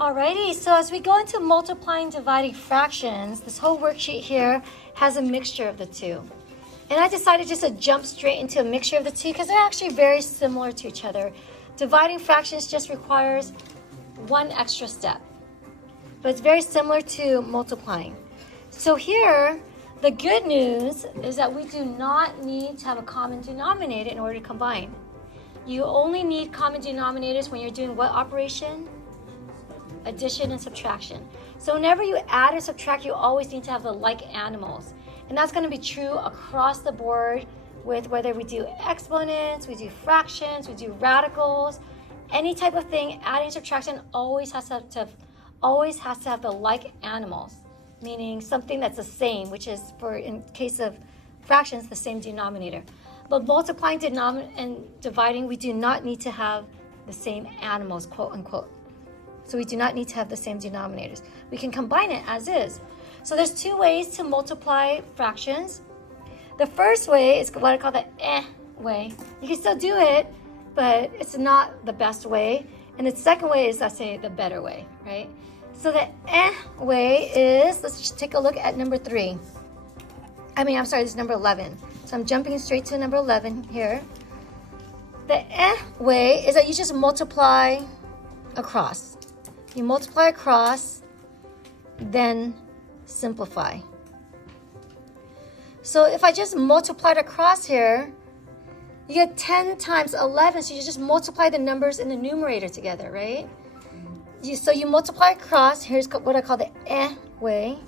Alrighty, so as we go into multiplying and dividing fractions, this whole worksheet here has a mixture of the two. And I decided just to jump straight into a mixture of the two because they're actually very similar to each other. Dividing fractions just requires one extra step, but it's very similar to multiplying. So here, the good news is that we do not need to have a common denominator in order to combine. You only need common denominators when you're doing what operation? Addition and subtraction. So whenever you add or subtract, you always need to have the like animals. And that's going to be true across the board with whether we do exponents, we do fractions, we do radicals, any type of thing, adding and subtraction always has to have the like animals, meaning something that's the same, which is, for in case of fractions, the same denominator. But multiplying and dividing, we do not need to have the same animals, quote unquote. So we do not need to have the same denominators. We can combine it as is. So there's two ways to multiply fractions. The first way is what I call the way. You can still do it, but it's not the best way. And the second way is, let's say, the better way, right? So the way is, let's just take a look at number 3. This is number 11. So I'm jumping straight to number 11 here. The way is that you just multiply across. You multiply across, then simplify. So if I just multiplied across here, you get 10 times 11, so you just multiply the numbers in the numerator together, right? So you multiply across, here's what I call the way.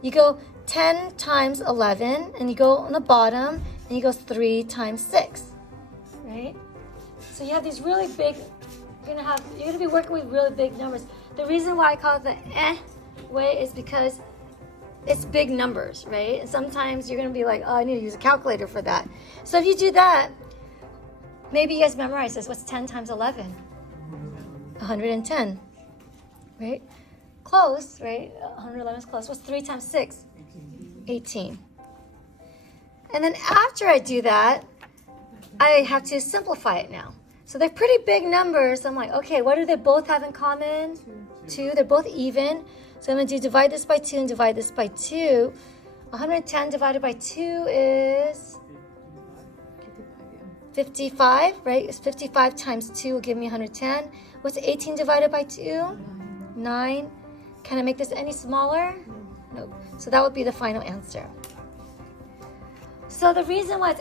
You go 10 times 11, and you go on the bottom, and you go 3 times 6, right? So you have these really big, you're gonna be working with really big numbers. The reason why I call it the way is because it's big numbers, right? And sometimes you're gonna be like, oh, I need to use a calculator for that. So if you do that, maybe you guys memorize this. What's 10 times 11? 110, right? Close, right? 111 is close. What's 3 times 6? 18. And then after I do that, I have to simplify it now. So they're pretty big numbers. I'm like, okay, what do they both have in common? 2. They're both even. So I'm going to divide this by 2 and divide this by 2. 110 divided by 2 is 55, right? It's 55 times 2 will give me 110. What's 18 divided by 2? 9. Can I make this any smaller? No. So that would be the final answer. So the reason why it's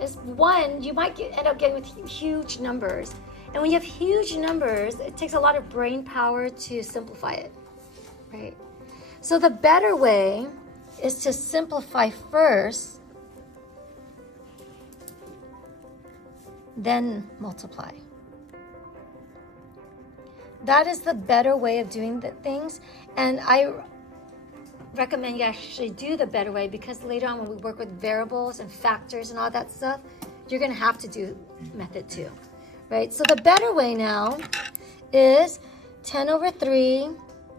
is, one, you might end up getting with huge numbers. And when you have huge numbers, it takes a lot of brain power to simplify it, right? So the better way is to simplify first, then multiply. That is the better way of doing the things. And I recommend you actually do the better way, because later on when we work with variables and factors and all that stuff, you're going to have to do method 2, right? So the better way now is 10 over 3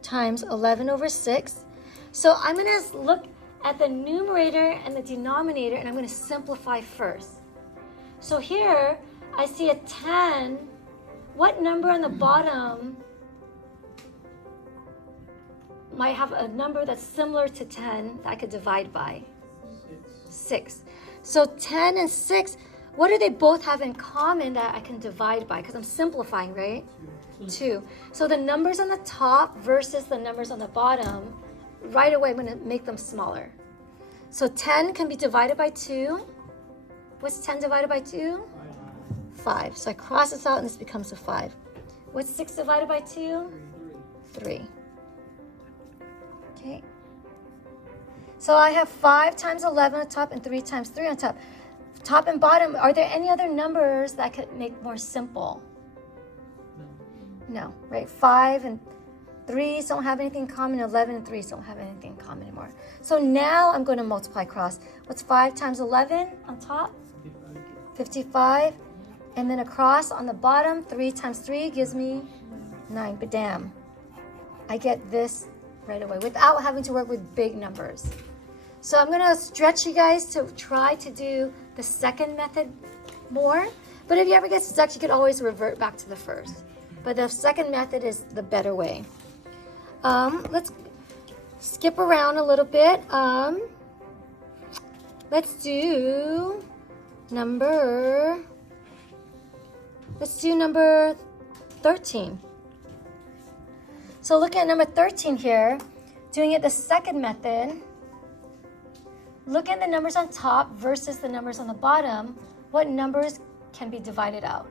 times 11 over 6. So I'm going to look at the numerator and the denominator, and I'm going to simplify first. So here I see a 10. What number on the bottom might have a number that's similar to 10 that I could divide by? 6. So 10 and 6, what do they both have in common that I can divide by? Because I'm simplifying, right? 2. So the numbers on the top versus the numbers on the bottom, right away I'm going to make them smaller. So 10 can be divided by 2. What's 10 divided by 2? 5. So I cross this out and this becomes a 5. What's 6 divided by 2? 3. Okay. So I have 5 times 11 on top and 3 times 3 on top. Top and bottom, are there any other numbers that I could make more simple? No, right? 5 and 3 don't have anything in common. 11 and 3 don't have anything in common anymore. So now I'm going to multiply across. What's 5 times 11 on top? 55. And then across on the bottom, 3 times 3 gives me 9. But damn, I get this right away without having to work with big numbers. So I'm going to stretch you guys to try to do the second method more. But if you ever get stuck, you could always revert back to the first. but the second method is the better way. Let's skip around a little bit. Let's do number 13. So look at number 13 here, doing it the second method. Look at the numbers on top versus the numbers on the bottom. What numbers can be divided out?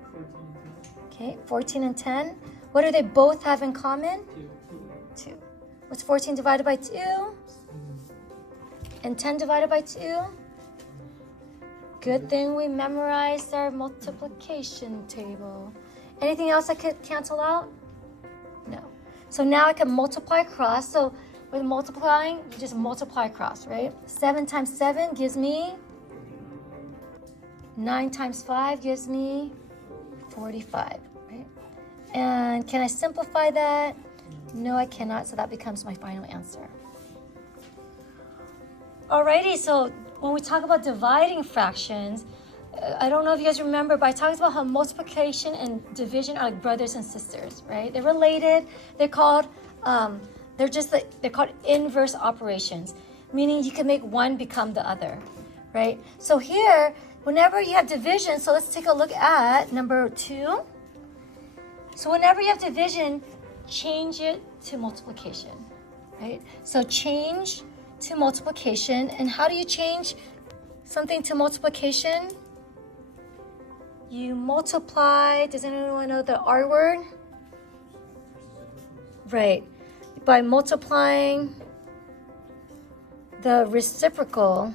14 and 10. What do they both have in common? 2. What's 14 divided by 2? And 10 divided by 2? Good thing we memorized our multiplication table. Anything else I could cancel out? No. So now I can multiply across. So with multiplying, you just multiply across, right? 7 times 7 gives me 9 times 5 gives me 45, right? And can I simplify that? No, I cannot, so that becomes my final answer. Alrighty, so when we talk about dividing fractions, I don't know if you guys remember, but I talked about how multiplication and division are like brothers and sisters, right? They're related. They're called inverse operations, meaning you can make one become the other, right? So here, whenever you have division, so let's take a look at number 2. So whenever you have division, change it to multiplication, right? So change to multiplication. And how do you change something to multiplication? You multiply, does anyone know the R word? Right. By multiplying the reciprocal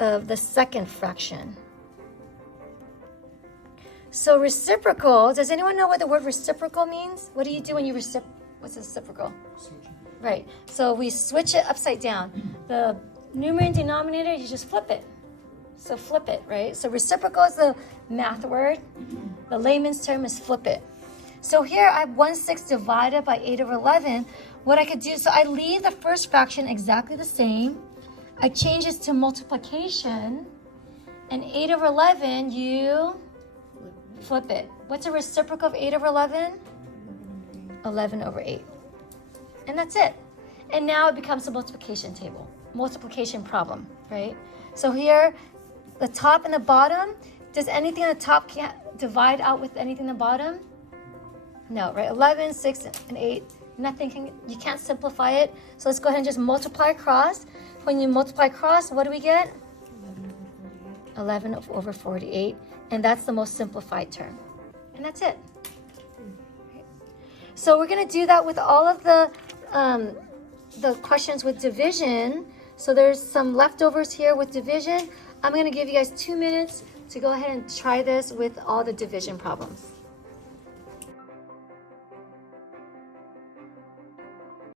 of the second fraction. So reciprocal, does anyone know what the word reciprocal means? What do you do when you what's reciprocal? Right, so we switch it upside down. The numerator and denominator, you just flip it. So flip it, right? So reciprocal is the math word. The layman's term is flip it. So here I have 1/6 divided by 8/11. What I could do, so I leave the first fraction exactly the same. I change this to multiplication. And 8/11, you flip it. What's a reciprocal of 8/11? 11/8. And that's it. And now it becomes a multiplication table, multiplication problem, right? So here, the top and the bottom, does anything on the top divide out with anything on the bottom? No, right? 11, 6, and 8, you can't simplify it. So let's go ahead and just multiply across. When you multiply across, what do we get? 11/48. And that's the most simplified term. And that's it. So we're going to do that with all of the questions with division. So there's some leftovers here with division. I'm going to give you guys 2 minutes to go ahead and try this with all the division problems.